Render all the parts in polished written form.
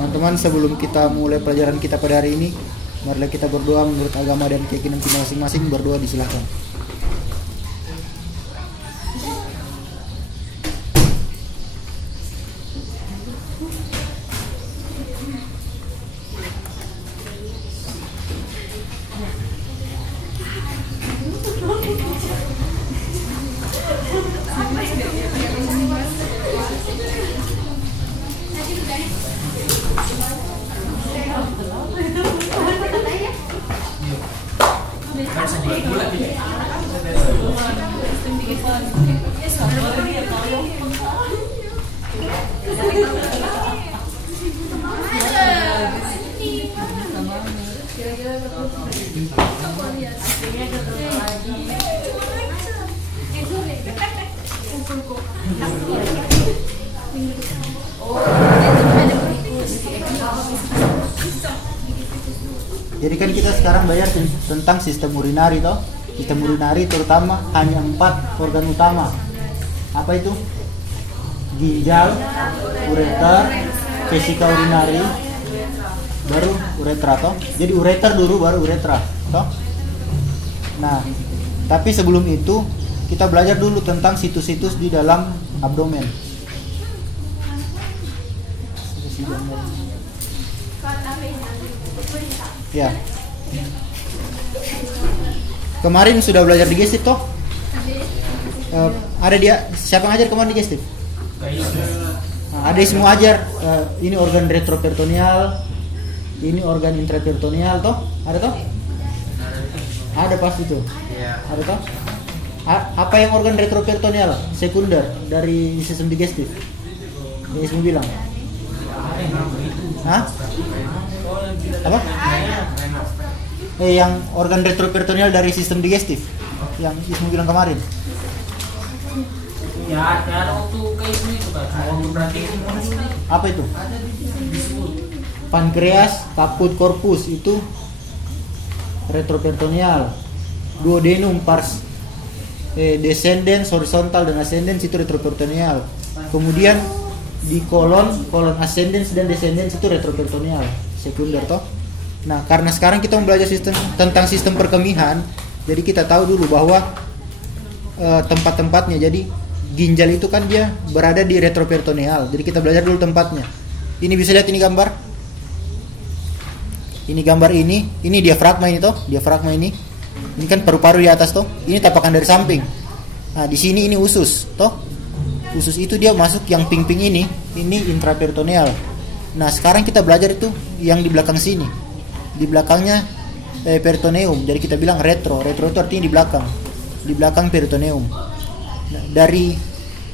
Teman-teman, sebelum kita mulai pelajaran kita pada hari ini, marilah kita berdoa menurut agama dan keyakinan kita masing-masing. Berdoa, disilahkan. Jadi kan kita sekarang belajar tentang sistem urinari toh. Sistem urinari terutama hanya 4 organ utama. Apa itu? Ginjal, ureter, vesika urinari, baru uretra toh. Jadi ureter dulu baru uretra toh. Nah, tapi sebelum itu kita belajar dulu tentang situs-situs di dalam abdomen. Ya. Kemarin sudah belajar digestif toh? Ada dia siapa ngajar kemarin digestif? Ada semua ajar. Ini organ retroperitoneal, ini organ intraperitoneal toh? Ada toh? Ada pasti tuh. Ada toh? Apa yang organ retroperitoneal? Sekunder dari sistem digestif. Ini semua bilang. Hah? Apa? Yang organ retroperitoneal dari sistem digestif yang Ismu bilang kemarin. Ya, ada waktu kayak ini itu kan. Waktu berarti Apa itu? Pankreas, kaput, korpus itu retroperitoneal. Duodenum, pars, descendens, horizontal dan ascendens itu retroperitoneal. Kemudian di kolon ascendens dan descendens itu retroperitoneal, sekunder toh. Nah, karena sekarang kita belajar tentang sistem perkemihan, jadi kita tahu dulu bahwa tempat-tempatnya. Jadi ginjal itu kan dia berada di retroperitoneal. Jadi kita belajar dulu tempatnya. Ini bisa lihat ini gambar. Ini gambar ini diafragma ini toh, diafragma ini. Ini kan paru-paru di atas toh. Ini tapakan dari samping. Nah, di sini ini usus toh. Usus itu dia masuk yang ping-ping ini intraperitoneal. Nah, sekarang kita belajar itu yang di belakang sini. Di belakangnya peritoneum. Jadi kita bilang retro itu artinya di belakang peritoneum. Nah, dari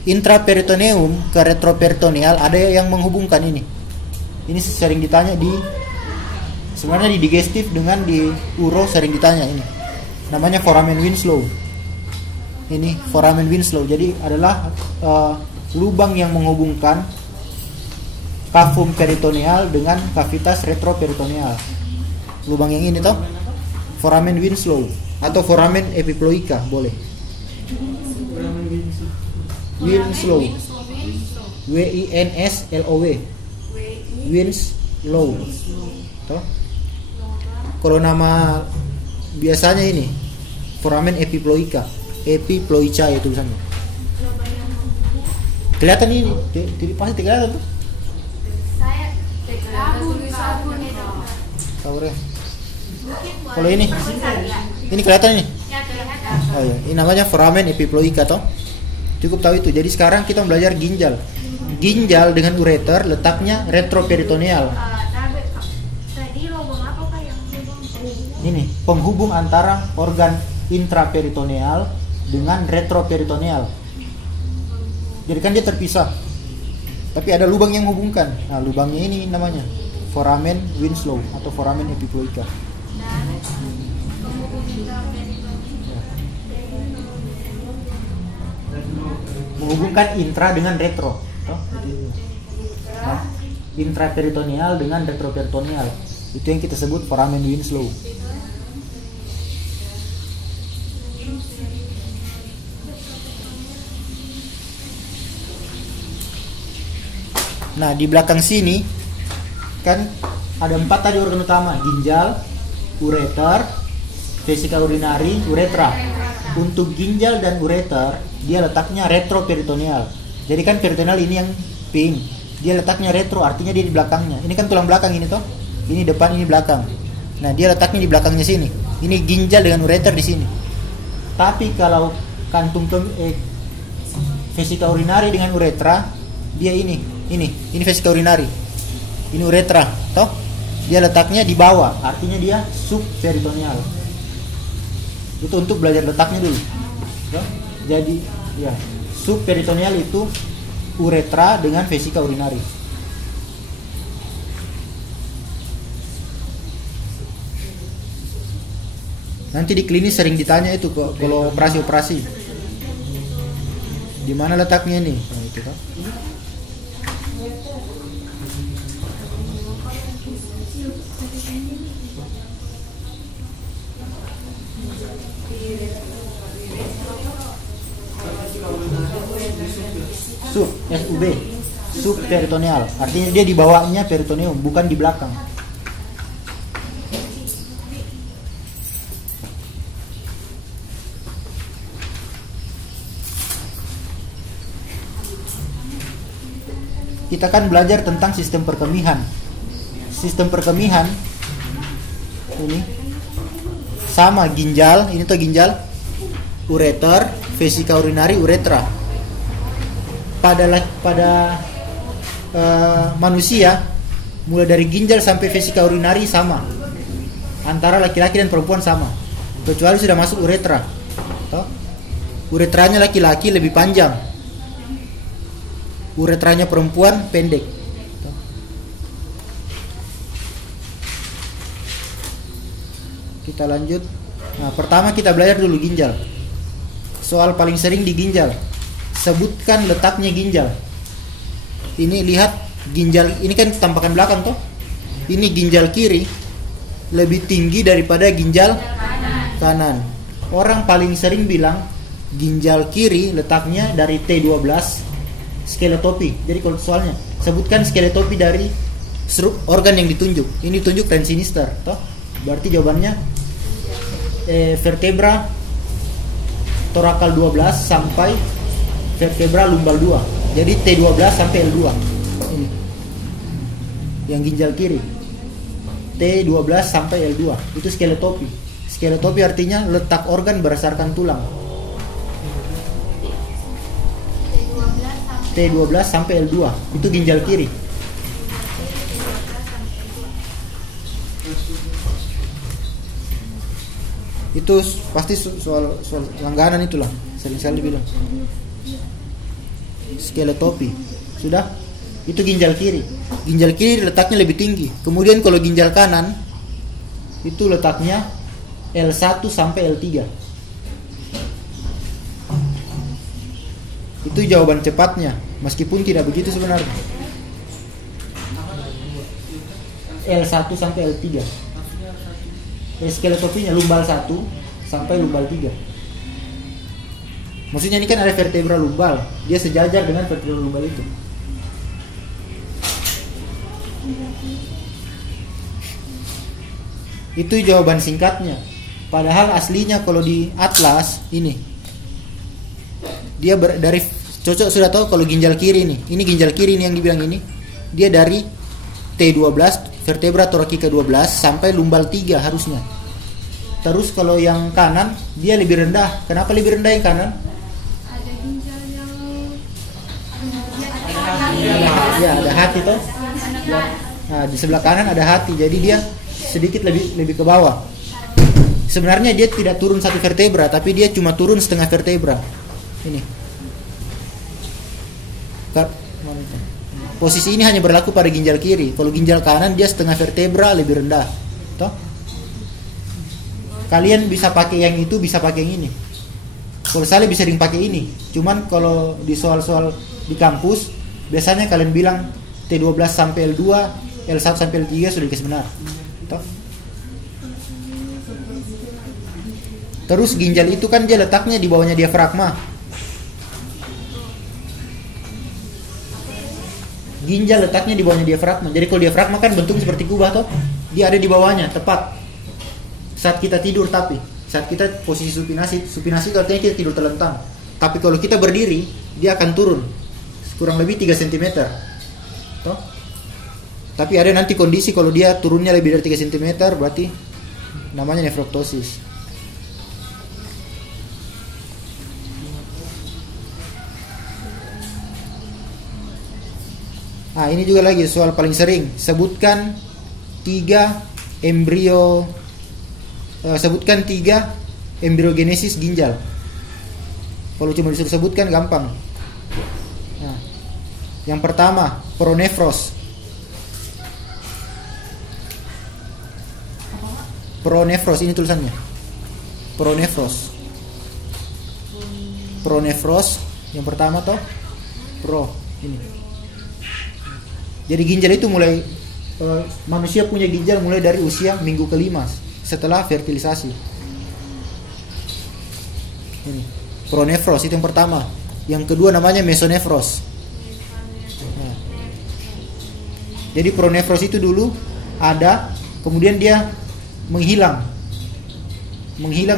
intraperitoneum ke retroperitoneal ada yang menghubungkan ini. Ini sering ditanya sebenarnya di digestif dengan di uro sering ditanya ini. Namanya foramen Winslow. Ini foramen Winslow. Jadi adalah lubang yang menghubungkan kafum peritoneal dengan kavitas retroperitoneal. Lubang yang ini toh foramen Winslow atau foramen epiploica boleh. Winslow. WINSLOW. Winslow. Toh. Kalau nama biasanya ini foramen epiploica. Epiploica itu tulisannya. Kelihatan ini, pasti kelihatan tuh. Saya sabun itu. Tahu ya. Kalau ini kelihatan ini. Oh iya, ini namanya foramen epiploica toh. Cukup tahu itu. Jadi sekarang kita belajar ginjal. Ginjal dengan ureter letaknya retroperitoneal. Ini penghubung antara organ intraperitoneal dengan retroperitoneal. Jadi kan dia terpisah. Tapi ada lubang yang menghubungkan. Nah, lubangnya ini namanya foramen Winslow atau foramen epiploica. Menghubungkan intra dengan retro. Nah, intraperitoneal dengan retroperitoneal. Itu yang kita sebut foramen Winslow. Nah, di belakang sini kan ada 4 tadi organ utama, ginjal, ureter, vesika urinari, uretra. Untuk ginjal dan ureter dia letaknya retroperitoneal. Jadi kan peritoneal ini yang pink, dia letaknya retro, artinya dia di belakangnya. Ini kan tulang belakang ini toh, ini depan, ini belakang. Nah dia letaknya di belakangnya sini. Ini ginjal dengan ureter di sini. Tapi kalau kantung vesika urinari dengan uretra, dia ini vesika urinari, ini uretra, toh dia letaknya di bawah, artinya dia subperitoneal. Itu untuk belajar letaknya dulu. Toh? Jadi ya subperitoneal itu uretra dengan vesika urinari. Nanti di klinis sering ditanya itu kalau operasi-operasi. Di mana letaknya ini? Nah, itu kan. SUB, subperitoneal. Artinya dia di bawahnya peritoneum, bukan di belakang. Kita kan belajar tentang sistem perkemihan. Sistem perkemihan ini sama ginjal, ini tuh ginjal, ureter, vesika urinari, uretra. Pada manusia mulai dari ginjal sampai vesika urinari sama, antara laki-laki dan perempuan sama, kecuali sudah masuk uretra. Toh? Uretranya laki-laki lebih panjang, uretranya perempuan pendek. Kita lanjut. Nah, pertama kita belajar dulu ginjal. Soal paling sering di ginjal. Sebutkan letaknya ginjal. Ini lihat ginjal, ini kan tampakan belakang toh. Ini ginjal kiri lebih tinggi daripada ginjal kanan. Orang paling sering bilang ginjal kiri letaknya dari T12 skeletopi. Jadi kalau soalnya sebutkan skeletopi dari organ yang ditunjuk. Ini ditunjuk ren sinister toh. Berarti jawabannya vertebra torakal 12 sampai vertebra lumbal 2. Jadi T12 sampai L2. Ini. Yang ginjal kiri. T12 sampai L2. Itu skeletopi. Skeletopi artinya letak organ berdasarkan tulang. T12 sampai L2. Itu ginjal kiri. Itu pasti soal langganan itulah. Sering sekali bilang. Skeletopi. Sudah? Itu ginjal kiri. Ginjal kiri letaknya lebih tinggi. Kemudian kalau ginjal kanan itu letaknya L1 sampai L3. Itu jawaban cepatnya, meskipun tidak begitu sebenarnya. L1 sampai L3. Skeletopinya lumbal 1 sampai lumbal 3. Maksudnya ini kan ada vertebra lumbal, dia sejajar dengan vertebra lumbal itu. Itu jawaban singkatnya. Padahal aslinya kalau di atlas ini dia dari cocok sudah tahu kalau ginjal kiri ini ginjal kiri ini yang dibilang ini, dia dari T12 vertebra torakika 12 sampai lumbal 3 harusnya. Terus kalau yang kanan dia lebih rendah. Kenapa lebih rendah yang kanan? Ada ginjal yang Ya, ada hati toh. Nah, di sebelah kanan ada hati, jadi dia sedikit lebih ke bawah. Sebenarnya dia tidak turun satu vertebra, tapi dia cuma turun setengah vertebra. Ini. Posisi ini hanya berlaku pada ginjal kiri. Kalau ginjal kanan dia setengah vertebra lebih rendah. Toh? Kalian bisa pakai yang itu, bisa pakai yang ini. Kalau saya bisa pakai ini. Cuman kalau di soal-soal di kampus biasanya kalian bilang T12 sampai L2, L1 sampai L3 sudah dikasih benar. Toh? Terus ginjal itu kan dia letaknya di bawahnya diafragma. ginjal letaknya di bawahnya diafragma. Jadi kalau diafragma kan bentuk seperti kubah toh, dia ada di bawahnya tepat saat kita tidur. Tapi saat kita posisi supinasi itu artinya kita tidur telentang. Tapi kalau kita berdiri, dia akan turun kurang lebih 3 cm toh. Tapi ada nanti kondisi kalau dia turunnya lebih dari 3 cm, berarti namanya nefroptosis. Nah, ini juga lagi soal paling sering. Sebutkan 3 embriogenesis ginjal. Kalau cuma disuruh sebutkan gampang. Nah, yang pertama, pronefros. Pronefros ini tulisannya. Pronefros yang pertama toh. Ini. Jadi ginjal itu mulai manusia punya ginjal mulai dari usia minggu ke-5 setelah fertilisasi. Ini pronefros itu yang pertama. Yang kedua namanya mesonefros. Nah, jadi pronefros itu dulu ada, kemudian dia menghilang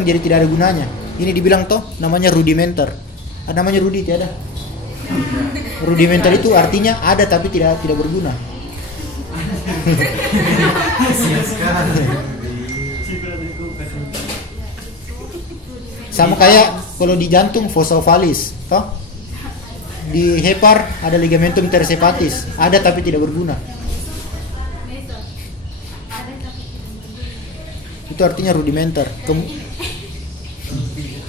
jadi tidak ada gunanya. Ini dibilang toh namanya rudimenter. Namanya rudi tiada. Rudimenter itu artinya ada tapi tidak berguna. Sama kayak kalau di jantung fossa ovalis, toh? Di hepar ada ligamentum teres hepatis, ada tapi tidak berguna. Itu artinya rudimenter.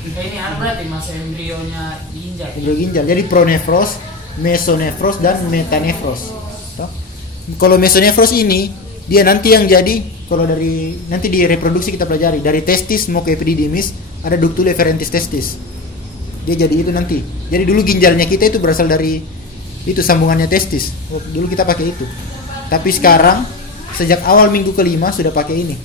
Ini berarti masa embrionya ginjal. Embryo ginjal. Jadi pronefros, mesonefros dan metanefros. Toh? Kalau mesonefros ini dia nanti yang jadi, kalau dari nanti di reproduksi kita pelajari dari testis mau ke epididymis ada ductus efferentis testis. Dia jadi itu nanti. Jadi dulu ginjalnya kita itu berasal dari itu sambungannya testis. Dulu kita pakai itu. Tapi sekarang sejak awal minggu ke-5 sudah pakai ini,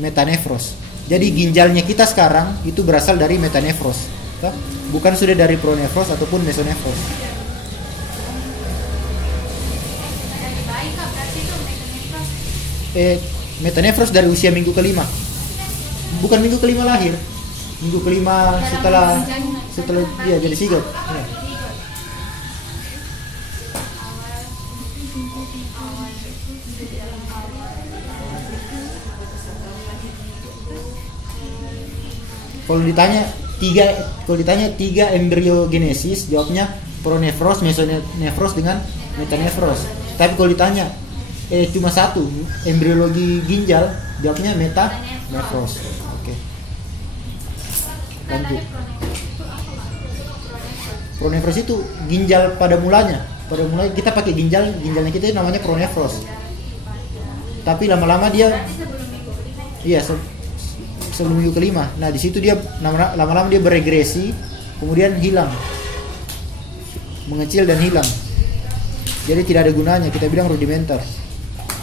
metanefros. Jadi ginjalnya kita sekarang itu berasal dari metanefros, toh? Bukan sudah dari pronefros ataupun mesonefros. Metanefros dari usia minggu ke-5. Bukan minggu ke-5 lahir. Minggu ke-5 setelah dia jadi zigot. Ya. Kalau ditanya tiga embriogenesis, jawabnya pronefros, mesonefros dengan metanefros. Tapi kalau ditanya cuma satu embriologi ginjal, jawabnya metanefros. Oke. Lanjut. Pronefros itu ginjal pada mulanya. Pada mulanya kita pakai ginjalnya kita itu namanya pronefros. Tapi lama-lama dia sebelum minggu ke-5. Nah, di situ dia lama-lama dia beregresi, kemudian hilang. Mengecil dan hilang. Jadi tidak ada gunanya, kita bilang rudimenter.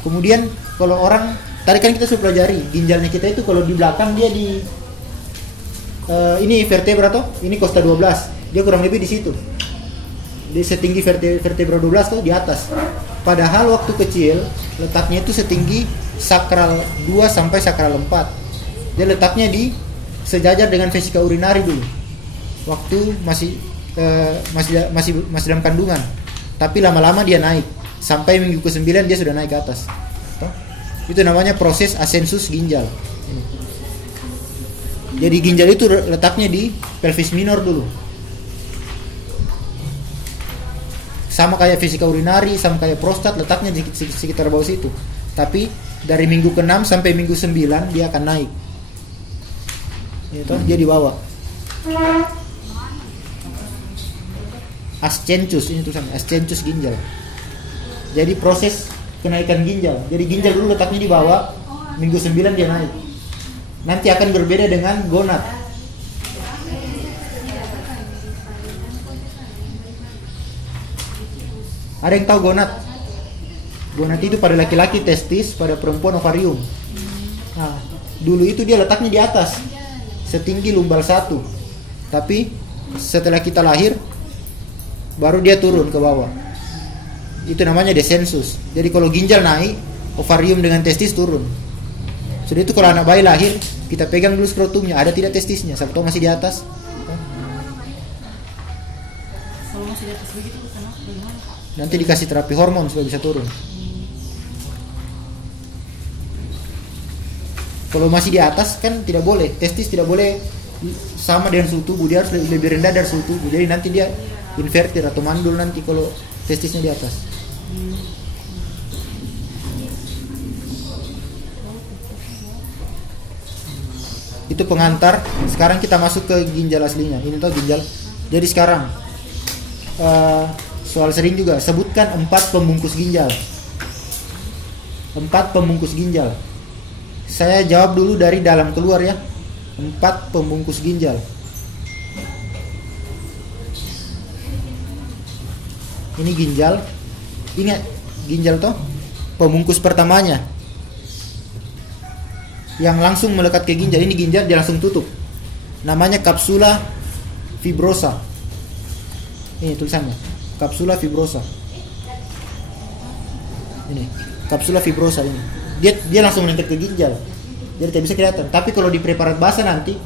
Kemudian kalau orang, tadi kan kita sudah pelajari, ginjalnya kita itu kalau di belakang dia di ini vertebra toh, ini costa 12. Dia kurang lebih di situ. Di setinggi vertebra 12 tuh di atas. Padahal waktu kecil letaknya itu setinggi sakral 2 sampai sakral 4. Dia letaknya di sejajar dengan vesika urinari dulu. Waktu masih dalam kandungan. Tapi lama-lama dia naik. Sampai minggu ke-9 dia sudah naik ke atas. Toh? Itu namanya proses asensus ginjal. Ini. Jadi ginjal itu letaknya di pelvis minor dulu. Sama kayak vesika urinari, sama kayak prostat, letaknya di sekitar bawah situ. Tapi dari minggu ke-6 sampai minggu 9 dia akan naik. Itu dia dibawa. Ascensus ini tulisannya, ascensus ginjal. Jadi proses kenaikan ginjal. Jadi ginjal dulu letaknya di bawah, minggu 9 dia naik. Nanti akan berbeda dengan gonad. Ada yang tahu gonad? Gonad itu pada laki-laki testis, pada perempuan ovarium. Nah, dulu itu dia letaknya di atas, setinggi lumbal 1. Tapi setelah kita lahir baru dia turun ke bawah. Itu namanya desensus. Jadi kalau ginjal naik, ovarium dengan testis turun. Sudah itu kalau anak bayi lahir, kita pegang dulu skrotumnya, ada tidak testisnya, sabtu masih di atas. Kalau masih di atas begitu, kenapa? Bagaimana, Pak? Nanti dikasih terapi hormon supaya bisa turun. Kalau masih di atas kan tidak boleh, testis tidak boleh sama dengan suhu tubuh, dia harus lebih rendah dari suhu tubuh. Jadi nanti dia invertir atau mandul nanti kalau testisnya di atas. Itu pengantar. Sekarang kita masuk ke ginjal aslinya. Ini tuh ginjal. Jadi sekarang soal sering juga, sebutkan 4 pembungkus ginjal. 4 pembungkus ginjal. Saya jawab dulu dari dalam keluar ya. 4 pembungkus ginjal. Ini ginjal. Ingat, ginjal toh pembungkus pertamanya yang langsung melekat ke ginjal. Ini ginjal dia langsung tutup. Namanya kapsula fibrosa. Ini tulisannya, kapsula fibrosa. Ini kapsula fibrosa ini. Dia langsung meningkat ke ginjal, jadi tidak bisa kelihatan. Tapi kalau di preparat basah nanti,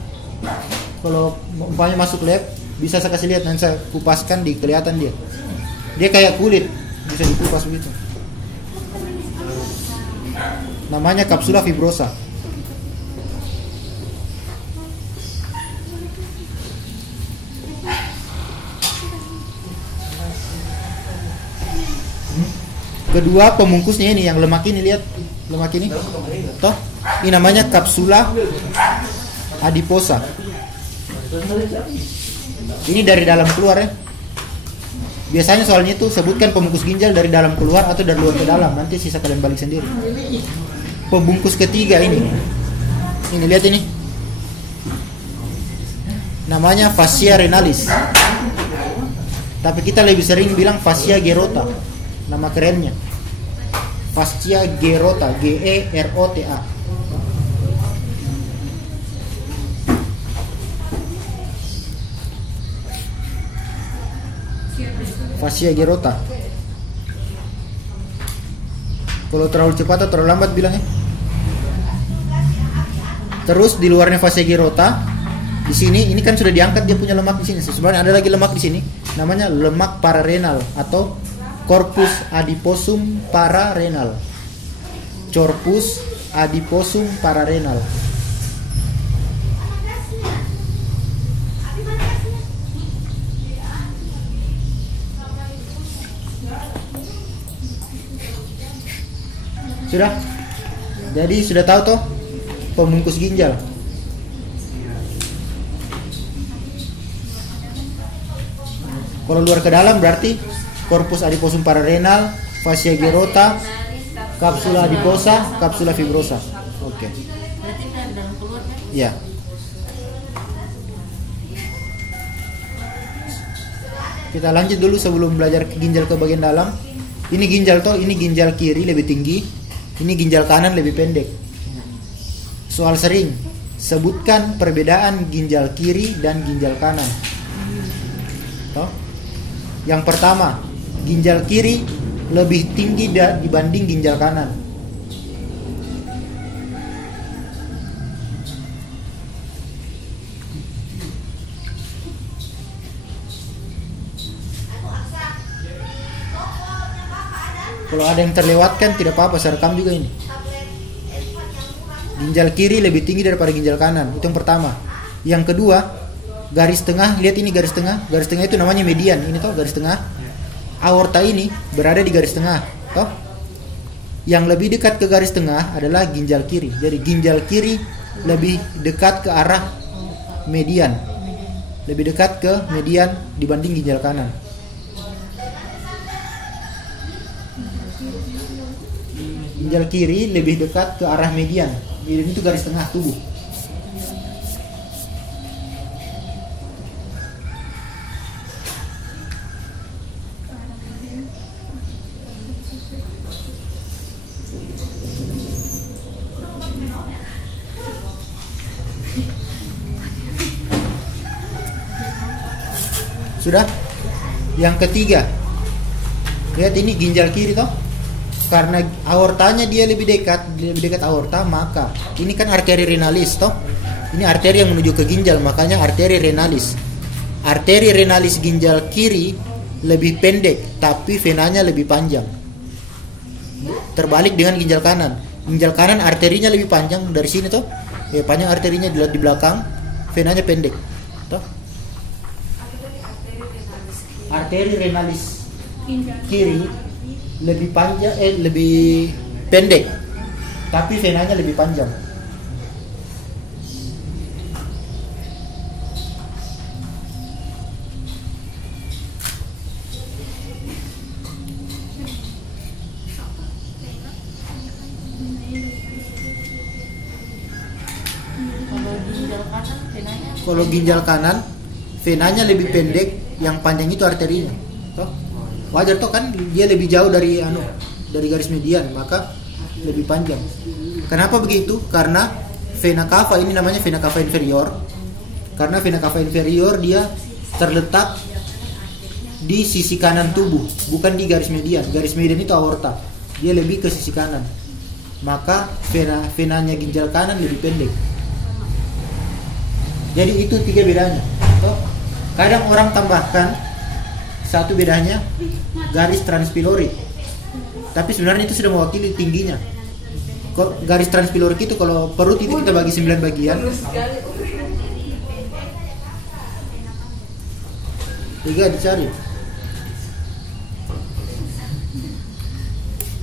kalau umpamanya masuk lab, bisa saya kasih lihat, nanti saya kupaskan, di kelihatan dia. Dia kayak kulit, bisa dikupas begitu. Namanya kapsula fibrosa. Kedua pembungkusnya ini yang lemak ini, lihat lemak ini, toh ini namanya kapsula adiposa. Ini dari dalam keluar ya. Biasanya soalnya itu sebutkan pembungkus ginjal dari dalam keluar atau dari luar ke dalam. Nanti sisa kalian balik sendiri. Pembungkus ketiga ini lihat ini, namanya fascia renalis. Tapi kita lebih sering bilang fascia gerota, nama kerennya. Fascia gerota, Gerota. Fascia gerota. Kalau terlalu cepat atau terlalu lambat bilangnya. Terus di luarnya fascia gerota, di sini ini kan sudah diangkat, dia punya lemak di sini. Sebenarnya ada lagi lemak di sini, namanya lemak pararenal atau corpus adiposum pararenal. Corpus adiposum pararenal. Sudah? Jadi sudah tahu toh pembungkus ginjal. Kalau luar ke dalam berarti corpus adiposum pararenal, fascia gerota, kapsula adiposa, kapsula fibrosa. Oke. Berarti kan dalam keluarnya? Ya. Kita lanjut dulu sebelum belajar ginjal ke bagian dalam. Ini ginjal toh, ini ginjal kiri lebih tinggi, ini ginjal kanan lebih pendek. Soal sering, sebutkan perbedaan ginjal kiri dan ginjal kanan. Toh? Yang pertama, ginjal kiri lebih tinggi dibanding ginjal kanan. Kalau ada yang terlewatkan tidak apa-apa, saya rekam juga ini. Ginjal kiri lebih tinggi daripada ginjal kanan. Itu yang pertama. Yang kedua, garis tengah, lihat ini garis tengah. Garis tengah itu namanya median. Ini toh garis tengah. Aorta ini berada di garis tengah, toh. Yang lebih dekat ke garis tengah adalah ginjal kiri. Jadi ginjal kiri lebih dekat ke arah median. Lebih dekat ke median dibanding ginjal kanan. Ginjal kiri lebih dekat ke arah median. Median itu garis tengah tubuh. Sudah? Yang ketiga, Lihat ini ginjal kiri toh. Karena aortanya dia lebih dekat aorta, maka ini kan arteri renalis toh. Ini arteri yang menuju ke ginjal, makanya arteri renalis. Arteri renalis ginjal kiri lebih pendek, tapi venanya lebih panjang. Terbalik dengan ginjal kanan. Ginjal kanan arterinya lebih panjang dari sini toh. Panjang arterinya di belakang, venanya pendek. Toh. Arteri renalis kiri lebih panjang, lebih pendek, tapi venanya lebih panjang. Kalau ginjal kanan venanya lebih pendek, yang panjang itu arterinya. Toh? Wajar toh kan dia lebih jauh dari garis median, maka lebih panjang. Kenapa begitu? Karena vena cava ini namanya vena cava inferior. Karena vena cava inferior dia terletak di sisi kanan tubuh, bukan di garis median. Garis median itu aorta. Dia lebih ke sisi kanan. Maka venanya ginjal kanan lebih pendek. Jadi itu 3 bedanya. Toh? Kadang orang tambahkan satu bedanya garis transpilorik. Tapi sebenarnya itu sudah mewakili tingginya. Garis transpilorik itu kalau perut itu kita bagi 9 bagian. 3 dicari.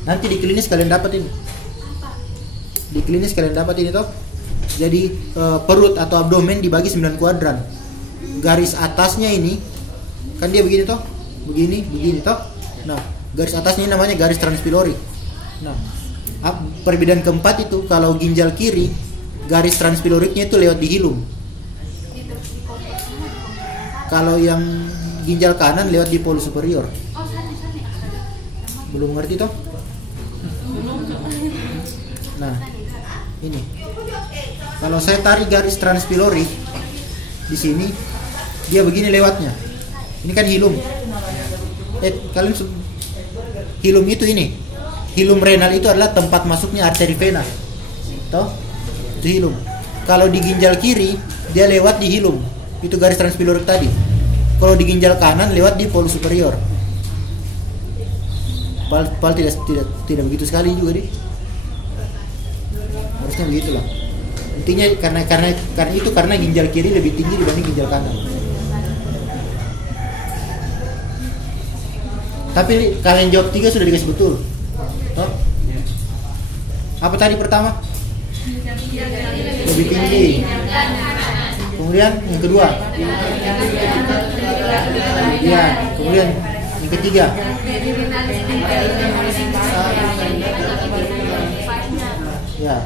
Nanti di klinis kalian dapat ini. Di klinis kalian dapat ini toh. Jadi perut atau abdomen dibagi 9 kuadran. Garis atasnya ini kan dia begini toh, begini toh. Nah, garis atasnya ini namanya garis transpilorik. Nah, perbedaan keempat itu kalau ginjal kiri garis transpiloriknya itu lewat di hilum. Kalau yang ginjal kanan lewat di polus superior. Belum ngerti toh? Nah, ini. Kalau saya tarik garis transpilorik di sini, dia begini lewatnya. Ini kan hilum. Hilum itu ini. Hilum renal itu adalah tempat masuknya arteri vena. Toh? Itu hilum. Kalau di ginjal kiri, dia lewat di hilum. Itu garis transpilorik tadi. Kalau di ginjal kanan lewat di polus superior. Padahal tidak begitu sekali juga deh. Harusnya begitulah. Intinya karena ginjal kiri lebih tinggi dibanding ginjal kanan. Tapi kalian jawab 3 sudah dikasih betul. Toh? Apa tadi pertama? Lebih tinggi. Kemudian yang kedua. Ya, kemudian yang ketiga. Ya.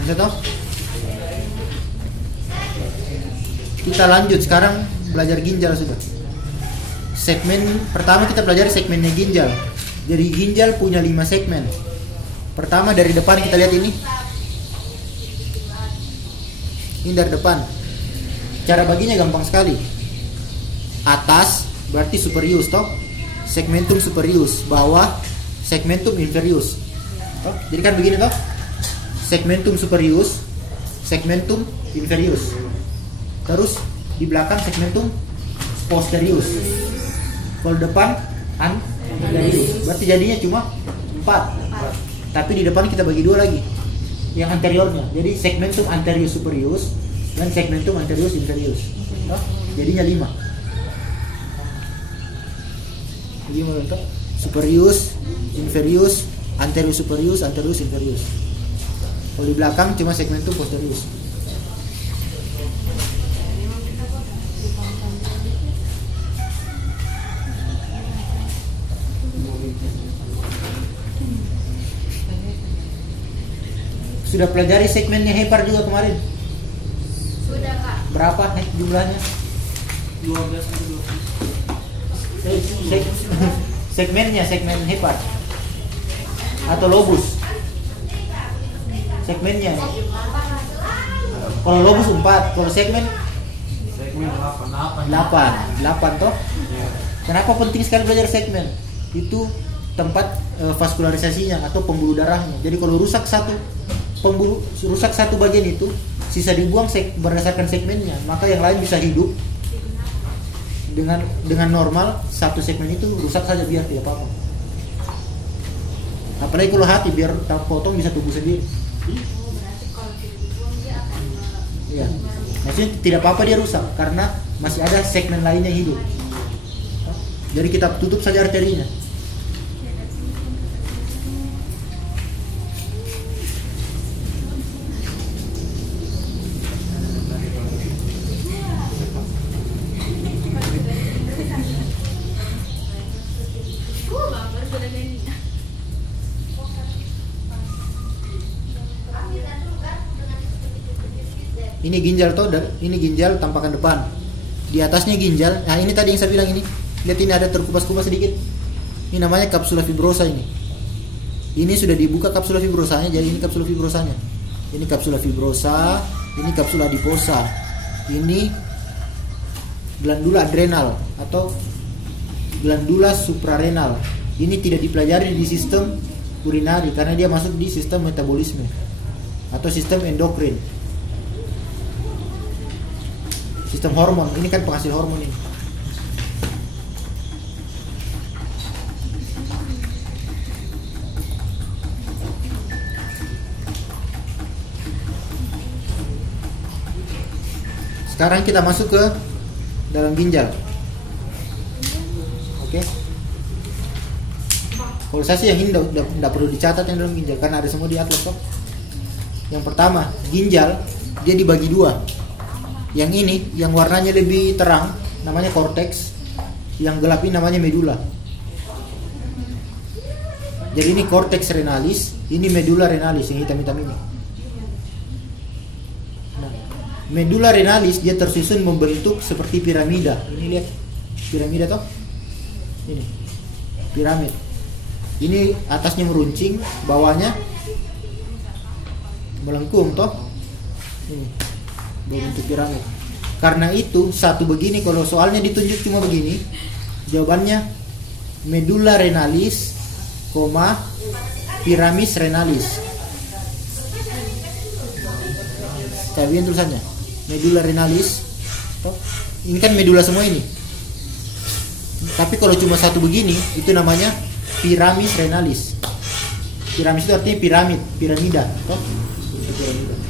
Bisa toh? Kita lanjut sekarang belajar ginjal sudah. Segmen pertama kita pelajari segmennya ginjal. Jadi ginjal punya 5 segmen. Pertama dari depan kita lihat ini. Ini dari depan. Cara baginya gampang sekali. Atas berarti superius toh. Segmentum superius. Bawah segmentum inferius. Toh? Jadi kan begini toh. Segmentum superius, segmentum inferius. Terus di belakang segmentum posterius. Kalau depan anterius. Berarti jadinya cuma 4. Tapi di depan kita bagi 2 lagi. Yang anteriornya. Jadi segmentum anterius superius dan segmentum anterius inferius. Oh, jadinya 5. Jadi untuk superius, inferius, anterius superius, anterius inferius. Kalau di belakang cuma segmentum posterius. Sudah pelajari segmennya hepar juga kemarin? Sudah, Kak. Berapa jumlahnya? 12 sampai 20. Segmennya, segmen hepar atau lobus? Segmennya. Kalau lobus 4, kalau segmen 8 toh. Kenapa penting sekali belajar segmen? Itu tempat vaskularisasinya atau pembuluh darahnya. Jadi kalau rusak satu bagian itu, sisa dibuang berdasarkan segmennya, maka yang lain bisa hidup dengan normal. Satu segmen itu rusak saja biar tidak apa-apa. Apalagi kalau hati, biar tak potong bisa tumbuh sendiri. Berarti kalau tidak dibuang dia akan Iya. Maksudnya tidak apa-apa dia rusak karena masih ada segmen lainnya hidup. Jadi kita tutup saja arterinya. Ini ginjal toh, ini ginjal tampakan depan. Di atasnya ginjal. Nah, ini tadi yang saya bilang ini. Lihat ini ada terkupas-kupas sedikit. Ini namanya kapsula fibrosa ini. Ini sudah dibuka kapsula fibrosanya, jadi ini kapsula fibrosanya. Ini kapsula fibrosa, ini kapsula adiposa. Ini glandula adrenal atau glandula suprarenal. Ini tidak dipelajari di sistem urinari karena dia masuk di sistem metabolisme atau sistem endokrin. Sistem hormon, ini kan penghasil hormon ini. Sekarang kita masuk ke dalam ginjal. Oke. Kalau saya sih yang ini tidak perlu dicatat yang dalam ginjal karena ada semua di atlas kok. Yang pertama, ginjal dia dibagi dua. Yang ini, yang warnanya lebih terang, namanya korteks. Yang gelap ini namanya medula. Jadi ini korteks renalis, ini medula renalis yang hitam-hitam ini. Nah, medula renalis dia tersusun membentuk seperti piramida. Ini lihat, piramida toh? Ini, piramid. Ini atasnya meruncing, bawahnya melengkung toh? Ini. Bentuk piramid. Karena itu satu begini, kalau soalnya ditunjuk cuma begini, jawabannya medula renalis, piramis renalis. Cabian tulisannya medula renalis. Ini kan medula semua ini. Tapi kalau cuma satu begini, itu namanya piramis renalis. Piramis itu artinya piramid, piramida. Piramida.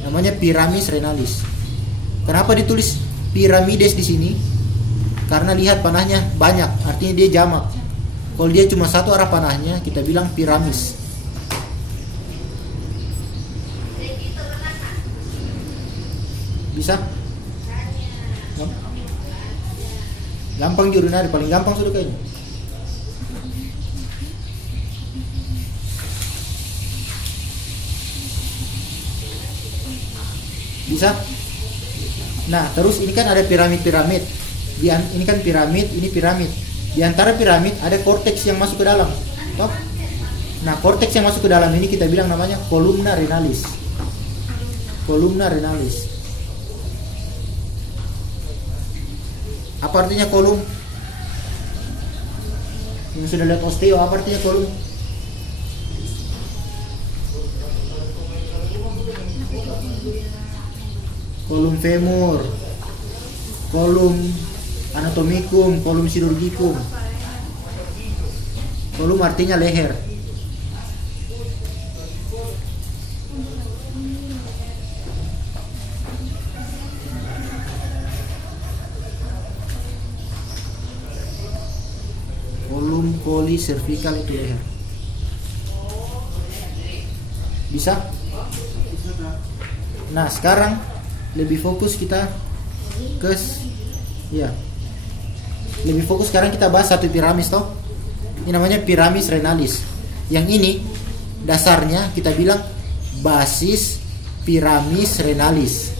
Namanya piramis renalis. Kenapa ditulis piramides di sini? Karena lihat panahnya banyak, artinya dia jamak. Kalau dia cuma satu arah panahnya, kita bilang piramis. Bisa? Gampang di urinari, paling gampang sudah kayaknya. Bisa? Nah, terus ini kan ada piramid-piramid. Ini kan piramid, ini piramid. Di antara piramid ada korteks yang masuk ke dalam. Toh? Nah, korteks yang masuk ke dalam ini kita bilang namanya kolumna renalis. Kolumna renalis. Apa artinya kolum? Yang sudah lihat osteo, apa artinya kolum? Kolum femur, kolum anatomikum, kolum chirurgicum. Kolum artinya leher. Kolum coli cervical itu leher. Bisa? Nah, sekarang lebih fokus kita ke lebih fokus sekarang kita bahas satu piramis toh. Ini namanya piramis renalis. Yang ini dasarnya kita bilang basis piramis renalis.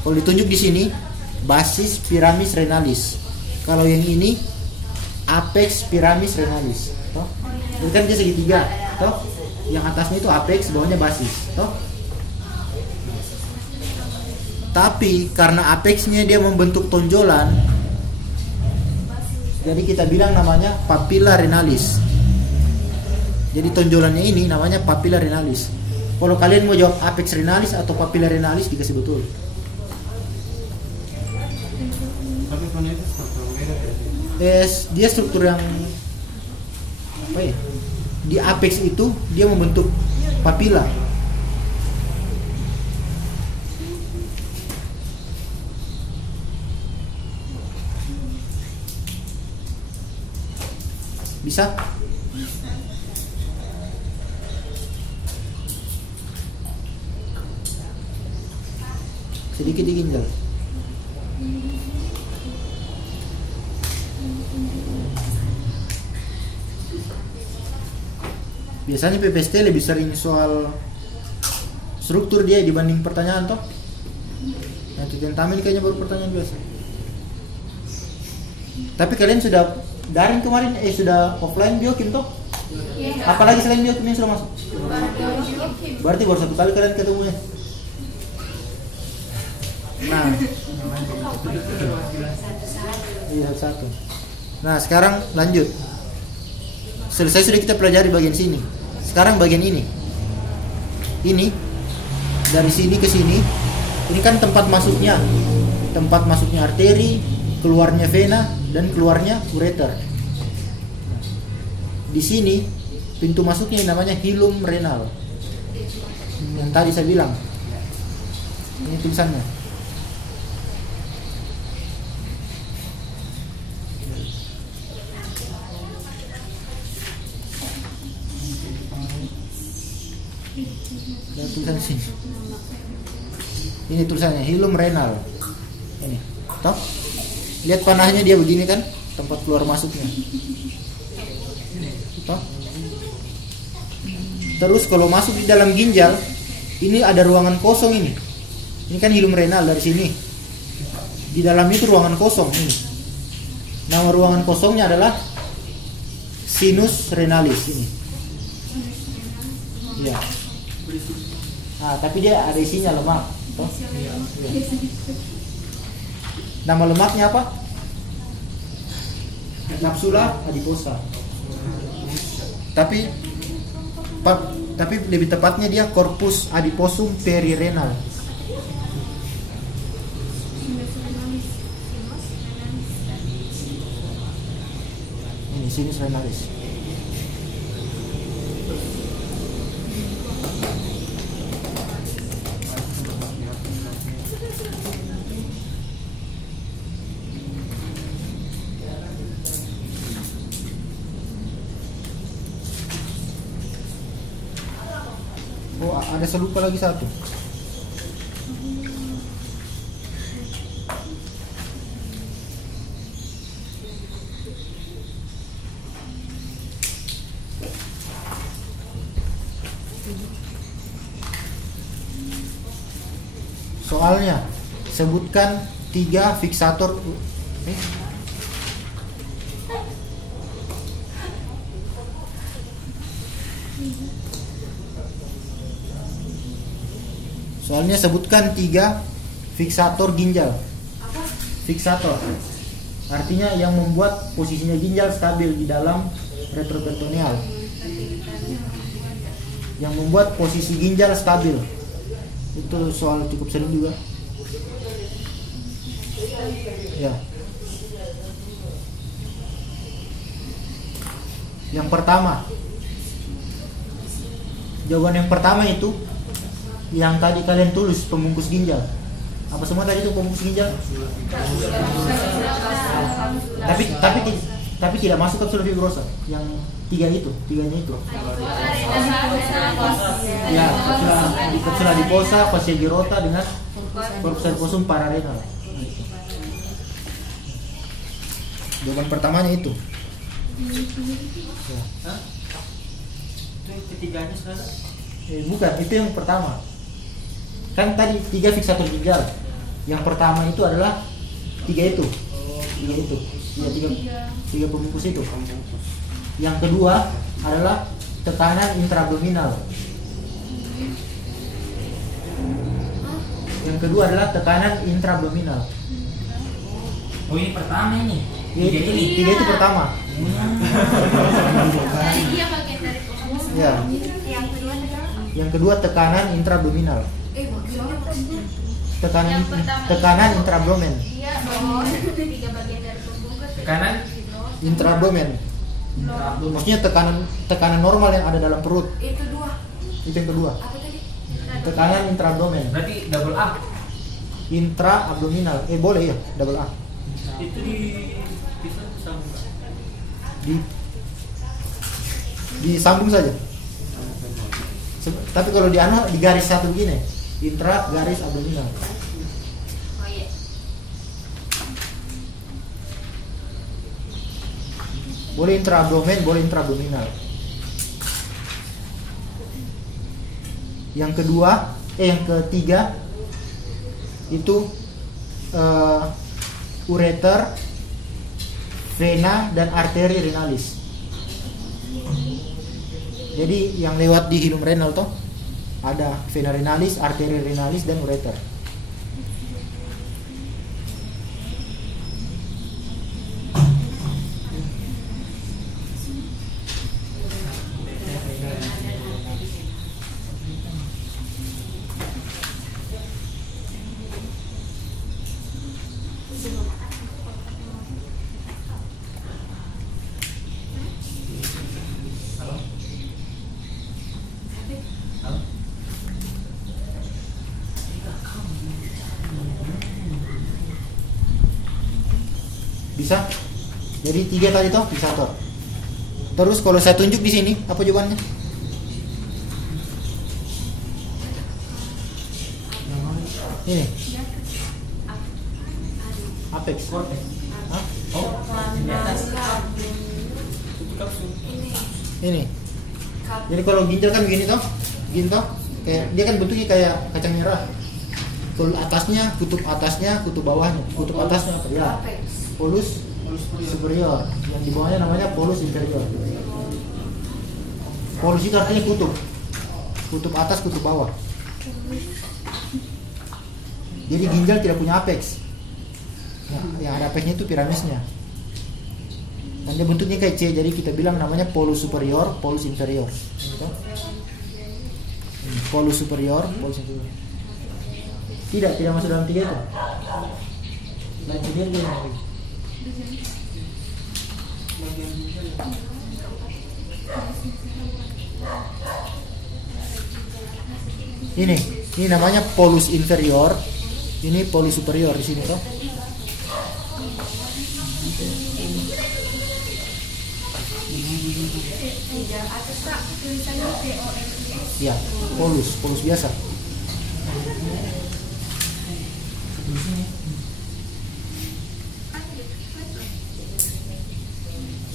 Kalau ditunjuk di sini basis piramis renalis. Kalau yang ini apex piramis renalis toh. Itu kan dia segitiga toh. Yang atasnya itu apex, bawahnya basis toh. Tapi karena apexnya dia membentuk tonjolan, jadi kita bilang namanya papilla renalis. Jadi tonjolannya ini namanya papilla renalis. Kalau kalian mau jawab apex renalis atau papilla renalis dikasih betul. Tapi punya itu struktur beda. Dia struktur yang apa ya? Di apex itu dia membentuk papilla. Bisa? Sedikit di ginjal. Biasanya PPST lebih sering soal struktur dia dibanding pertanyaan toh. Yang Tutankhamun ini kayaknya baru pertanyaan biasa. Tapi kalian sudah daring kemarin, sudah offline biokim toh? Apalagi selain biokim yang sudah masuk? Berarti baru satu kali kalian ketemu ya? Nah, iya satu. Nah sekarang lanjut. Selesai sudah kita pelajari bagian sini. Sekarang bagian ini. Ini dari sini ke sini. Ini kan tempat masuknya. Tempat masuknya arteri, keluarnya vena dan keluarnya ureter. Di sini pintu masuknya yang namanya hilum renal. Yang tadi saya bilang. Ini tulisannya. Tulisan sini. Ini tulisannya hilum renal. Ini, toh? Lihat panahnya dia begini kan, tempat keluar masuknya. Toh? Terus kalau masuk di dalam ginjal, ini ada ruangan kosong ini. Ini kan hilum renal dari sini. Di dalam itu ruangan kosong ini. Nama ruangan kosongnya adalah sinus renalis ini. Ya. Nah, tapi dia ada isinya lemak. Toh? Ya. Nama lemaknya apa? Capsula adiposa. Tapi lebih tepatnya dia corpus adiposum perirenal. Ini sinus renalis. Oh, ada saya lupa lagi satu. Soalnya sebutkan 3 fiksator. Soalnya sebutkan 3 fiksator ginjal. Fiksator artinya yang membuat posisinya ginjal stabil di dalam retroperitoneal. Yang membuat posisi ginjal stabil. Itu soal cukup sering juga. Ya. Yang pertama, jawaban yang pertama itu yang tadi kalian tulis pembungkus ginjal. Apa semua tadi itu pembungkus ginjal? Tapi tidak masuk kapsula fibrosa. Yang tiganya itu. Ya, kapsula adiposa, fascia gyrota dengan corpus adiposum pararenal. Jawaban pertamanya itu. Ya. Itu yang ketiganya sekarang? Bukan, itu yang pertama. Kan tadi 3 fiksator ginjal. Yang pertama itu adalah 3 itu. 3 itu. Ya, 3 pembungkus itu. Yang kedua adalah tekanan intraabdominal. Yang kedua adalah tekanan intraabdominal. Oh ini pertama ini. Tiga itu pertama. Jadi dia bagian dari tubuh. Ya. Yang kedua adalah Yang kedua tekanan intraabdominal. Yang pertama Tekanan intraabdomen. dia bawa tiga bagian dari tubuh ke Tekanan? Intraabdomen. Maksudnya tekanan normal yang ada dalam perut. itu dua. Itu yang kedua. Apa tadi? Tekanan intraabdomen. Berarti double A. Intraabdominal. Boleh ya, double A. Itu bisa sambung. Disambung saja. Tapi kalau di garis satu begini, intra garis abdominal. Oh iya. Boleh intraabdomen, boleh intraabdominal. Yang ketiga itu ureter, vena dan arteri renalis. Jadi yang lewat di hilum renal toh ada vena renalis, arteri renalis dan ureter. Bisa? Jadi 3 tadi toh bisa toh. Terus kalau saya tunjuk di sini, apa jawabannya? Ini. Apex. Hah? Oh, di atas. Ini. Jadi kalau ginjal kan begini toh, gini toh, kayak dia kan bentuknya kayak kacang merah. Kalau atasnya, kutub bawahnya. Kutub atasnya apa? Ya. Polus superior. Yang di bawahnya namanya polus inferior. Polus itu artinya kutub. Kutub atas, kutub bawah. Jadi ginjal tidak punya apex. Nah, yang ada apexnya itu piramisnya. Dan dia bentuknya kayak C, jadi kita bilang namanya polus superior, polus inferior. Polus superior, polus inferior. Tidak masuk dalam 3 itu. Lain dia lagi. Ini namanya polus inferior, ini polus superior di sini toh. Atas Kak, tulisannya POLUS. Ya, polus biasa.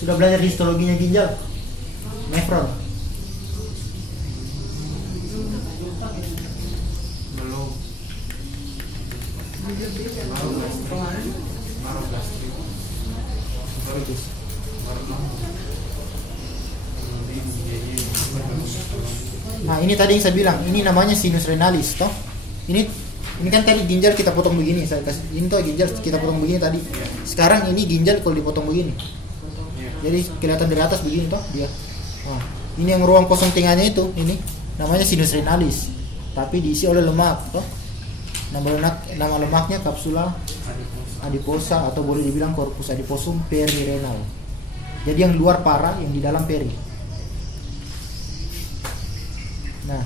Sudah belajar histologinya ginjal? Nefron. Belum. Nah, ini tadi yang saya bilang, ini namanya sinus renalis toh. Ini kan tadi ginjal kita potong begini, saya kasih ini toh ginjal kita potong begini tadi. Sekarang ini ginjal kalau dipotong begini. Jadi kelihatan dari atas begini toh dia. Nah, ini yang ruang kosong tengahnya itu, ini namanya sinus renalis. Tapi diisi oleh lemak toh. Nama lemaknya kapsula adiposa atau boleh dibilang corpus adiposum perirenal. Jadi yang luar para, yang di dalam peri. Nah,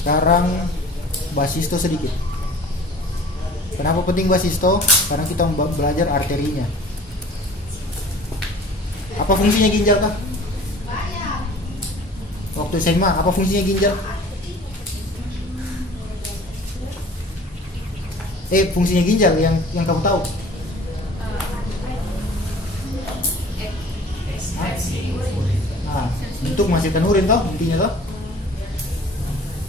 sekarang basisto sedikit. Kenapa penting basisto? Karena kita belajar arterinya. Apa fungsinya ginjal kah? Waktu SMA, apa fungsinya ginjal? Fungsinya ginjal yang kamu tahu? Nah, untuk menghasilkan urin toh, intinya toh.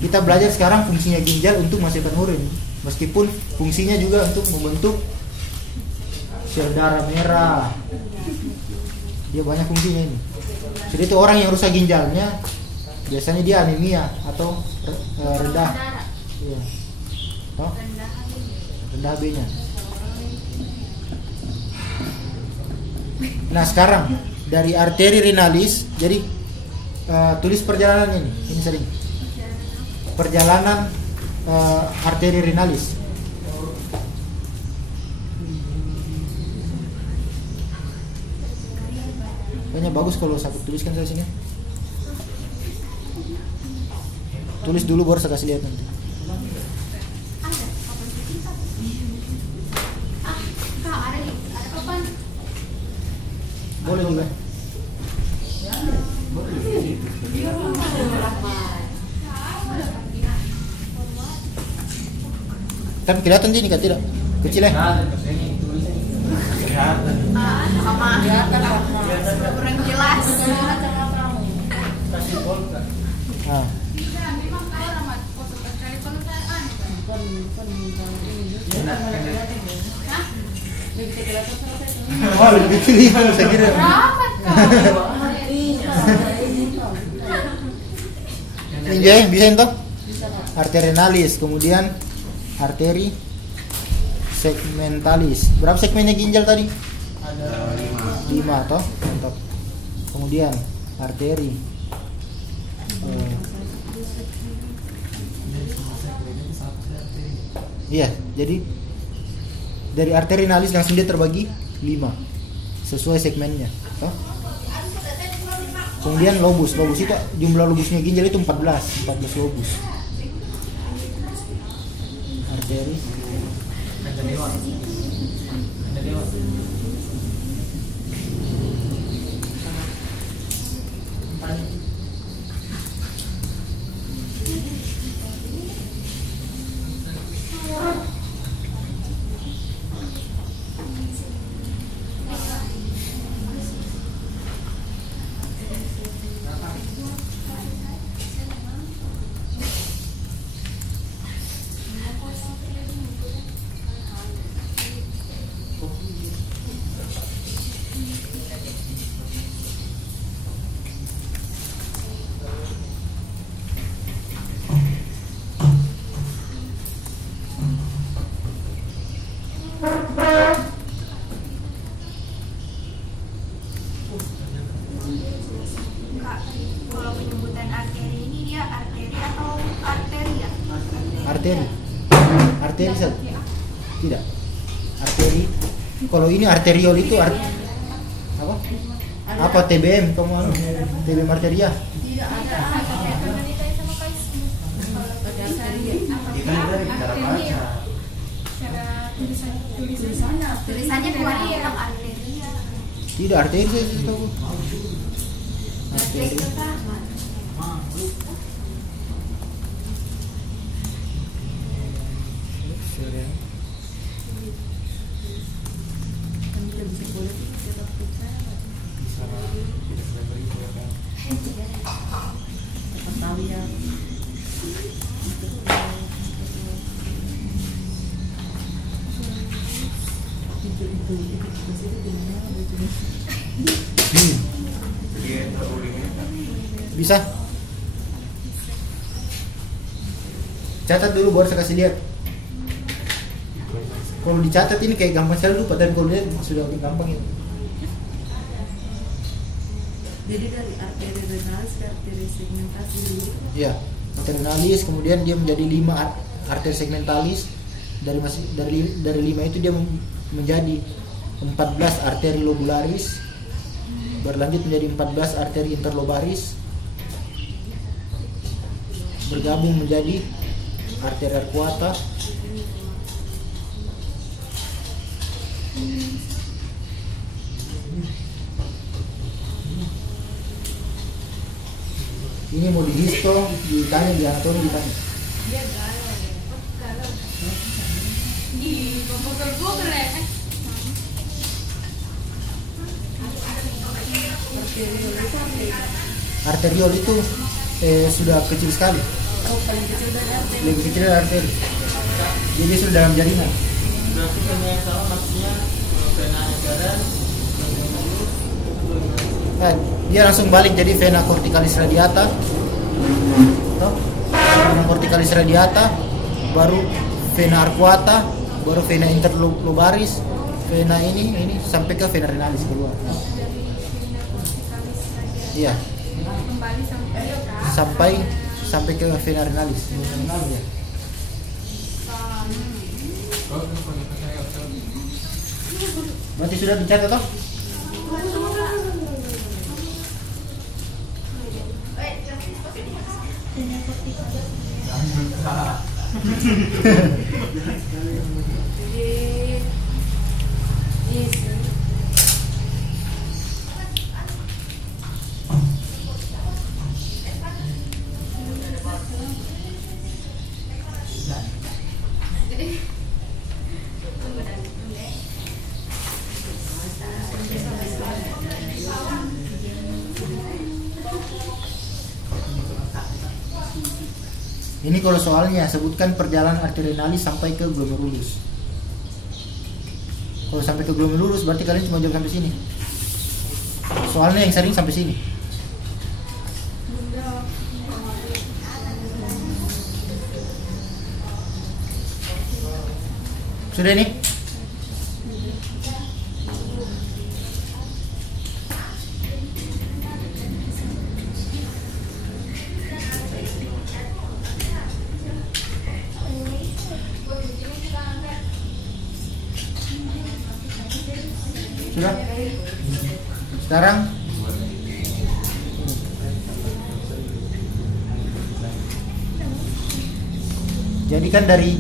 Kita belajar sekarang fungsinya ginjal untuk menghasilkan urin. Meskipun fungsinya juga untuk membentuk sel darah merah. Dia banyak fungsinya ini. Jadi itu orang yang rusak ginjalnya biasanya dia anemia atau rendah. darah. Iya. Toh? Rendah HB. Rendah HB-nya. Nah sekarang dari arteri renalis, jadi tulis perjalanan ini sering. Perjalanan arteri renalis. Kayaknya bagus kalau saya tuliskan saya sini. Tulis dulu baru saya kasih lihat nanti. Ada papan tingkat. Kak, ada papan. Boleh juga. Tapi kelihatan sini kan tidak? Kecil ya? Nah, ini tulisnya kelihatan. Sama. Kurang jelas. Kasih gol kan? Ah. Memang kayak ramad foto terkait penutaan. Enak kan? Hah? Oh lebih kecil ya, saya kira. Ramad kok. Ini ya, bisa itu? Arteri renalis, kemudian arteri segmentalis. Berapa segmennya ginjal tadi? Ada 5 toh? Mantap. Kemudian arteri iya, jadi dari arteri renalis langsung dia terbagi 5 sesuai segmennya toh? Kemudian lobus itu jumlah lobusnya ginjal itu 14 lobus. Arteri ada dewa. Ada dewa. Kak, kalau penyebutan arteri ini dia arteri atau arteria? arteri Sel? Tidak, arteri. Kalau ini arteriol itu apa TBM kamu anu? TBM arteria. Tidak ada. Penelitian sama Ikan dari cara baca. tulisannya keluarnya tentang arteria. Tidak, arteri saya tahu. Arteri. Bisa? Catat dulu baru saya kasih lihat. Kalau dicatat ini kayak gampang sekali lupa, dan kalau lihat sudah gampang itu. Jadi dari arteri renalis ke arteri segmentasi dulu. Ya, arteri renalis, kemudian dia menjadi 5 arteri segmentalis. Dari 5 itu dia menjadi 14 arteri lobularis, berlanjut menjadi 14 arteri interlobaris, bergabung menjadi arteri arcuata, ini mau di histo, ditanya di anatomi ditanya. Di Google ya. Arteriol itu sudah kecil sekali, Oh, paling kecil dari arteri. lebih kecil dari arteri, jadi sudah dalam jaringan. Berarti vena yang salah maksudnya vena edaran. Dia langsung balik jadi vena corticalis radiata, Toh? Vena corticalis radiata, baru vena arcuata, baru vena interlobaris, vena ini sampai ke vena renalis keluar. Iya. Kembali sampai ke vena renalis. Berarti sudah dicatat toh? Ini kalau soalnya sebutkan perjalanan arteri renalis sampai ke glomerulus. Kalau sampai ke glomerulus berarti kalian cuma jawab sampai sini. Soalnya yang sering sampai sini. Sudah nih? Sudah? Sekarang jadikan dari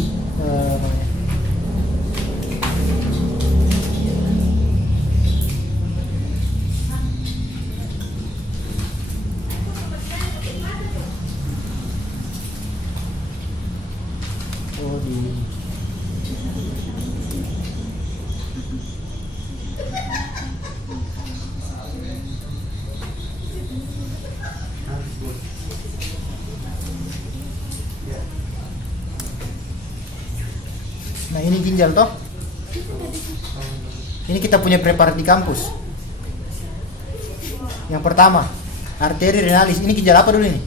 nah ini ginjal toh. Ini kita punya preparat di kampus. Yang pertama, arteri renalis. Ini ginjal apa dulu ini?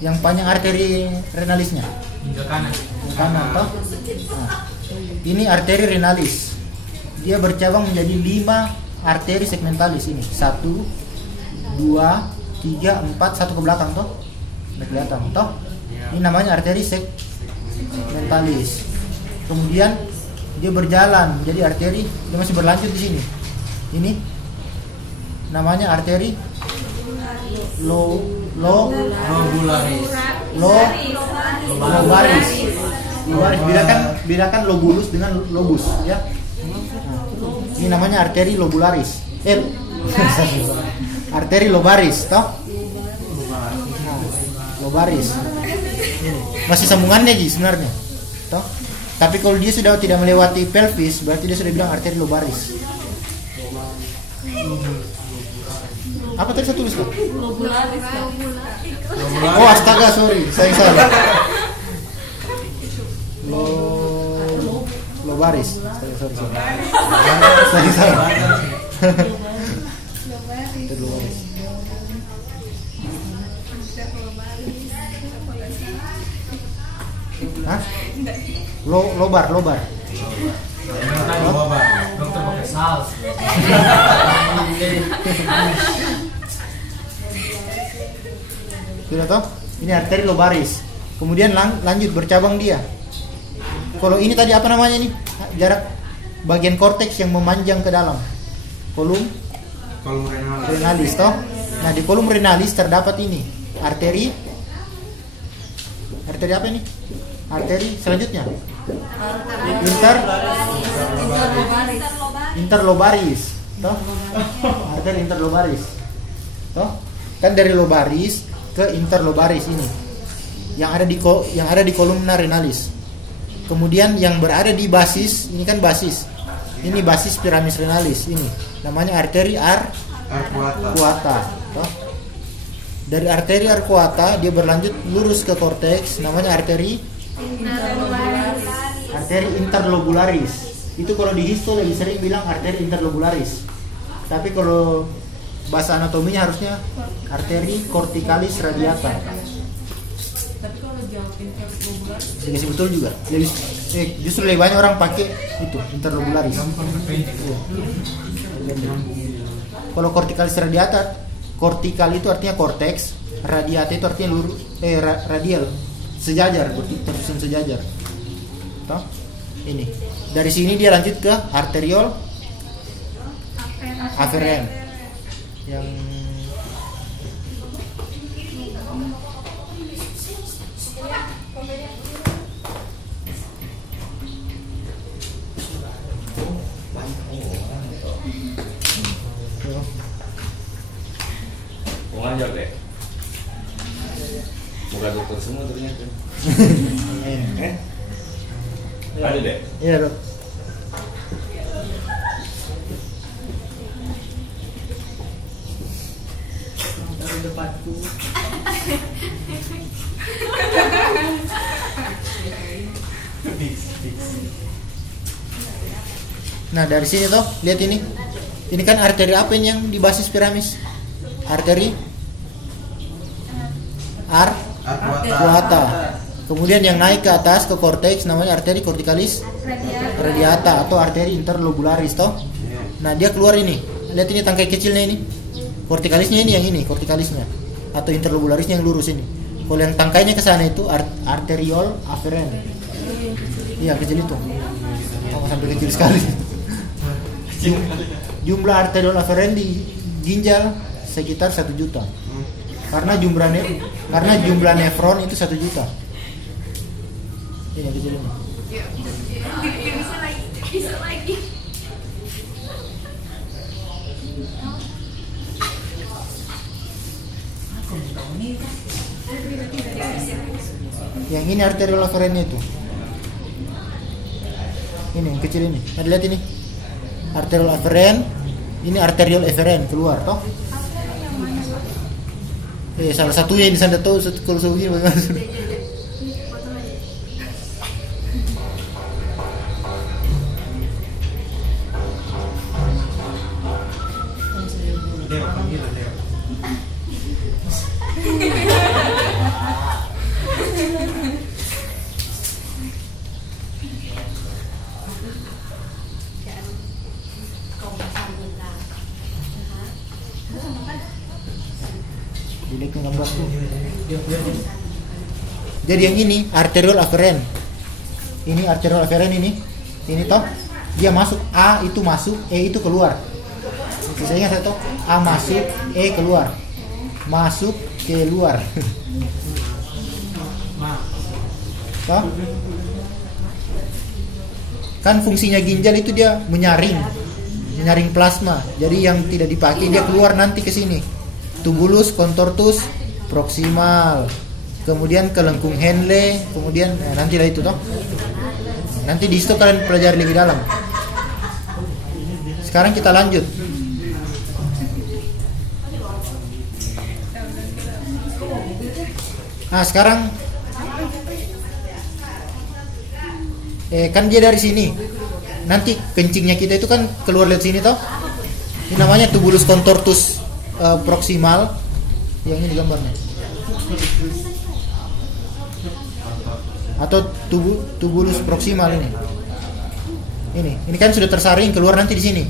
Yang panjang arteri renalisnya. Ginjal kanan. Yang kanan toh. Nah, ini arteri renalis. Dia bercabang menjadi 5 arteri segmentalis ini. 1 2 3 4, 1 ke belakang toh. Udah kelihatan toh. Ini namanya arteri segmentalis. Kemudian dia berjalan menjadi arteri, dia masih berlanjut di sini. Ini namanya arteri lobaris. Bedakan lobulus dengan lobus ya. Nah, ini namanya arteri lobularis. Arteri lobaris toh. Lobaris. Masih sambungannya Ji sebenarnya. Toh? Tapi kalau dia sudah tidak melewati pelvis, berarti dia sudah bilang arteri lobaris. Apa tadi saya tulis Kak? Oh astaga, sorry, saya salah. Lobaris. Sorry. Saya salah. Lobaris. Hah? Lobar. Dokter pakai sal. Sudah toh? Ini arteri lobaris. Kemudian lanjut bercabang dia. Kalau ini tadi apa namanya nih? Jarak bagian korteks yang memanjang ke dalam. Kolum renalis toh. Nah, di kolum renalis terdapat ini arteri apa ini? Arteri selanjutnya interlobaris toh. Arteri interlobaris toh. Kan dari lobaris ke interlobaris ini yang ada di kolumna renalis. Kemudian yang berada di basis, ini kan basis. Ini basis piramis renalis ini. Namanya arteri arcuata toh. Dari arteri arcuata dia berlanjut lurus ke korteks, namanya arteri interlobularis. Itu kalau di histo lebih sering bilang arteri interlobularis. Tapi kalau bahasa anatominya harusnya arteri corticalis radiata. Tapi kalau jawab interlobular Dikasih betul juga. Justru lebih banyak orang pakai itu interlobularis. Kalau corticalis radiata, cortical itu artinya cortex, radiata itu artinya radial, sejajar, tersusun sejajar. Toh? Ini. Dari sini dia lanjut ke arteriol aferen. Yang Mau ngajar deh. Bukan dokter semua ternyata. Ada deh. Iya, Dok. Dari depanku. Nah, dari sini toh, lihat ini. Ini kan arteri apa ini yang di basis piramis? Arteri arcuata. Kemudian yang naik ke atas ke korteks namanya arteri corticalis radiata atau arteri interlobularis toh. Nah, dia keluar ini. Lihat ini tangkai kecilnya ini. Kortikalisnya ini yang ini, kortikalisnya atau interlobularisnya yang lurus ini. Kalau yang tangkainya ke sana itu arteriol aferen. Iya, kecil itu. Sampai kecil sekali. Jumlah arteriol aferen di ginjal sekitar 1 juta. Karena jumlah nefron itu 1 juta. Ini kecil ini. Bisa lagi. Yang ini arteriol aferennya itu. Ini yang kecil ini. Ada lihat ini. Arteriol aferen, ini arteriol eferen keluar toh. Salah satunya ini Anda tahu kalau begini bagaimana? Jadi yang ini arteriol aferen. Ini arteriol aferen ini. Ini toh dia masuk, A itu masuk, E itu keluar. Misalnya saya toh A masuk, E keluar. Masuk, keluar. Toh? Kan fungsinya ginjal itu dia menyaring plasma. Jadi yang tidak dipakai dia keluar nanti ke sini. Tubulus contortus proximal. Kemudian ke lengkung Henle, kemudian nantilah itu toh. Nanti di situ kalian pelajari lebih dalam. Sekarang kita lanjut. Nah, sekarang kan dia dari sini. Nanti kencingnya kita itu kan keluar dari sini toh. Ini namanya tubulus contortus proximal. Yang ini gambarnya. Atau tubulus proximal ini. Ini kan sudah tersaring keluar nanti di sini.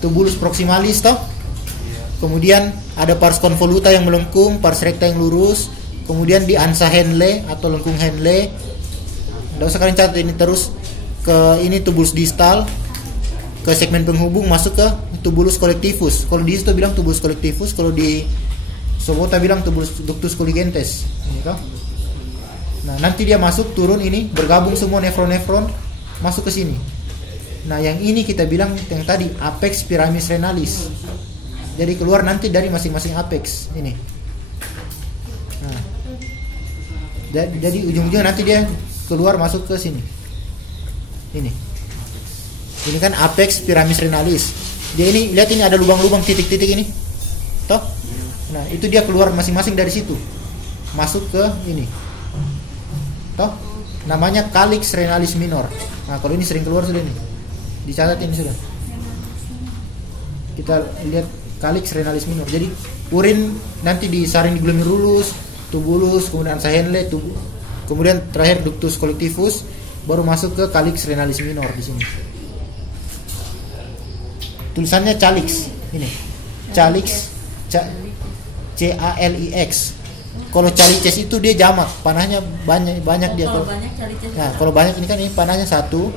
Tubulus proximalis toh. Kemudian ada pars convoluta yang melengkung, pars recta yang lurus, kemudian di ansa Henle atau lengkung Henle. Enggak usah kalian catat ini terus ke ini tubulus distal ke segmen penghubung masuk ke tubulus collectivus. Kalau di situ bilang tubulus collectivus, kalau di Sobota bilang tubulus ductus colligentes. Ini toh. Nah, nanti dia masuk turun ini bergabung semua nefron-nefron masuk ke sini. Nah, yang ini kita bilang yang tadi apex piramis renalis. Jadi keluar nanti dari masing-masing apex ini. Nah, jadi ujung-ujungnya nanti dia keluar masuk ke sini. Ini kan apex piramis renalis. Dia ini lihat ini ada lubang-lubang titik-titik ini. Toh? Nah, itu dia keluar masing-masing dari situ. Masuk ke ini. Toh, namanya calyx renalis minor. Nah, kalau ini sering keluar sudah ini. Dicatat ini sudah. Kita lihat calyx renalis minor. Jadi urin nanti disaring di glomerulus, tubulus, kemudian ansa Henle, kemudian terakhir ductus collectivus, baru masuk ke calyx renalis minor di sini. Tulisannya calyx ini. Calyx CALIX. Kalau calyces itu dia jamak, panahnya banyak dia. Kalau banyak calyces. Nah, kalau banyak ini kan ini panahnya 1, 2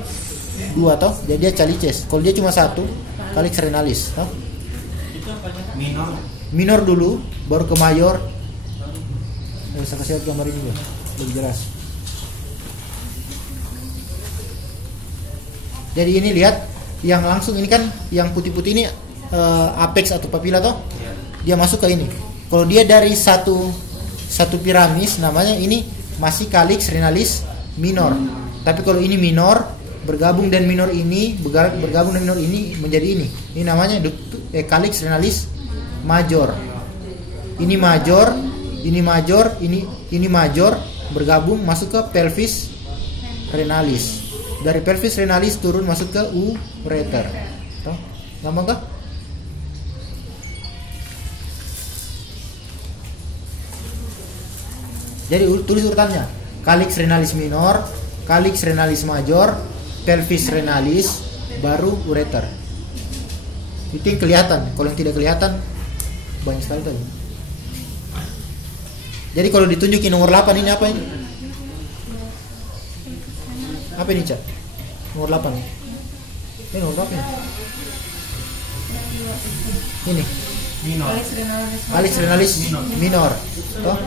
toh, jadi dia calyces. Kalau dia cuma 1, calyx renalis, toh. Itu apanya? Minor dulu, baru ke mayor. Bisa kasih lihat gambar ini juga, lebih jelas. Jadi ini lihat yang langsung ini kan yang putih-putih ini apex atau papila toh. Dia masuk ke ini. Kalau dia dari satu piramis, namanya ini masih calyx renalis minor. Tapi kalau ini minor bergabung dan minor ini menjadi ini. Ini namanya calyx renalis major. Ini major, ini major bergabung masuk ke pelvis renalis. Dari pelvis renalis turun masuk ke ureter. Toh, gampang kah? Jadi tulis urutannya: calyx renalis minor, calyx renalis major, pelvis renalis, baru ureter. Itu yang kelihatan. Kalau yang tidak kelihatan banyak sekali tadi. Jadi kalau ditunjukin nomor 8 ini apa ini? Apa ini, Cak? Nomor 8 ini. Ini nomor berapa ini? Ini. Calyx renalis minor. Toh?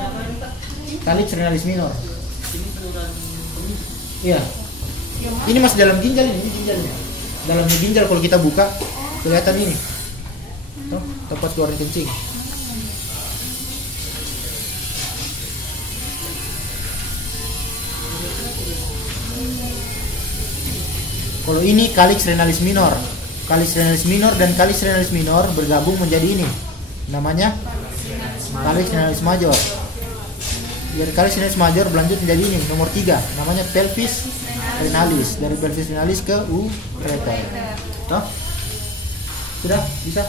Calyx renalis minor. Iya. Ini masih dalam ginjal ini ginjalnya. Dalamnya ginjal kalau kita buka kelihatan ini. Tuh, tempat keluarin kencing. Kalau ini calyx renalis minor. Calyx renalis minor dan calyx renalis minor bergabung menjadi ini. Namanya calyx renalis major. Dari calyx renalis major berlanjut menjadi ini nomor 3, namanya pelvis renalis. Dari pelvis renalis ke ureter. Toh? Sudah bisa?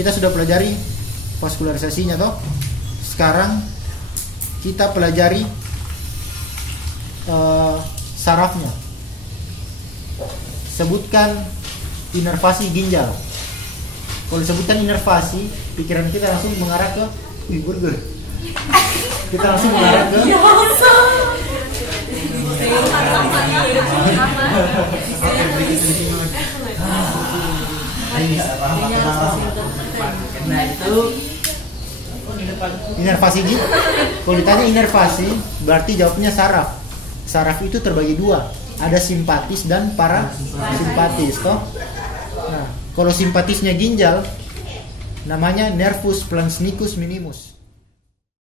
Kita sudah pelajari vaskularisasinya toh. Sekarang kita pelajari sarafnya. Sebutkan inervasi ginjal. Kalau disebutkan inervasi, pikiran kita langsung mengarah ke burger. Kita langsung mengarah ke Nah itu inervasi ginjal. Kalau ditanya inervasi, berarti jawabnya saraf. Saraf itu terbagi 2, ada simpatis dan parasimpatis toh. Nah, kalau simpatisnya ginjal namanya nervus plancnicus minimus.